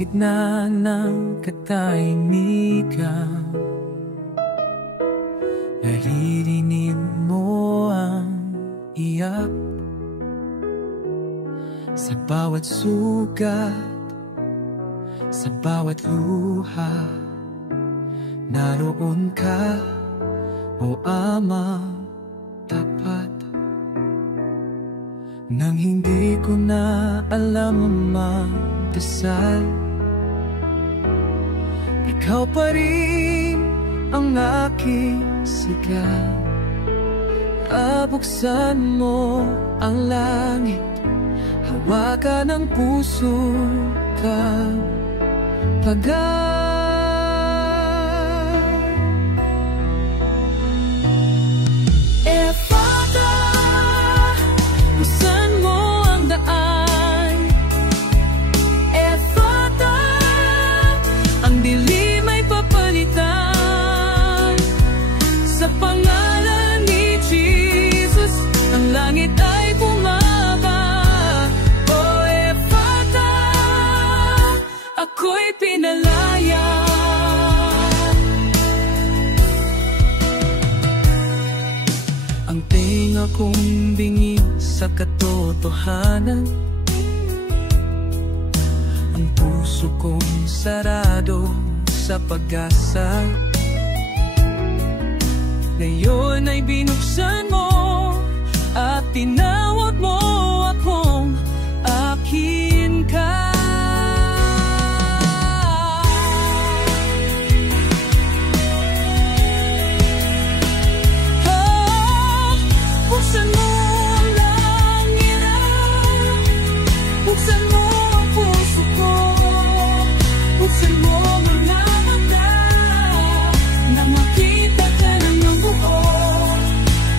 gitna ng katahimikan, naririnig mo ang iyak. Sa bawat sugat, sa bawat luha, naroon ka, o Ama tapat. Nang hindi ko na alam ang magdasal, ikaw pa rin ang aking sigaw. Buksan mo ang langit, hawakan ang puso ka, Ephphatha, buksan mo ang daan. Ephphatha, ang dilim ay papalitan. Sa pangalan ni Jesus, ang langit ay bumaba. Oh Ephphatha, ako'y pinalaya. Ang tenga kong bingi sa katotohanan, ang puso kong sarado sa pag-asa. Ngayon ay binuksan mo at tinawag mo akong akin ka. Buksan mo ang langit, buksan mo ang puso ko, buksan mo mga mata na makita ka ng buo.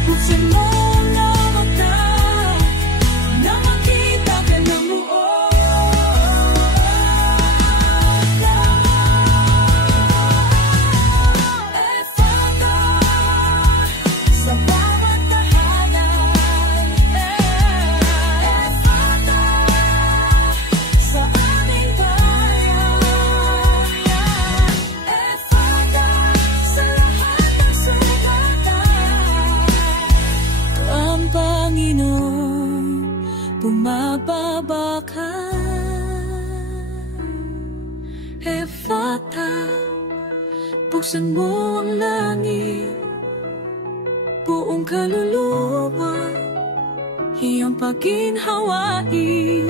Buksan mo ang mata na makita ka ng buo. Ephphatha, sa bawat tahanan. Ephphatha, sa aming bayan. Ephphatha, sa lahat ng sugatan. Ang Panginoon bumababa. Ephphatha, buksan mo ang langit, buong kaluluwa iyong pagginhawain.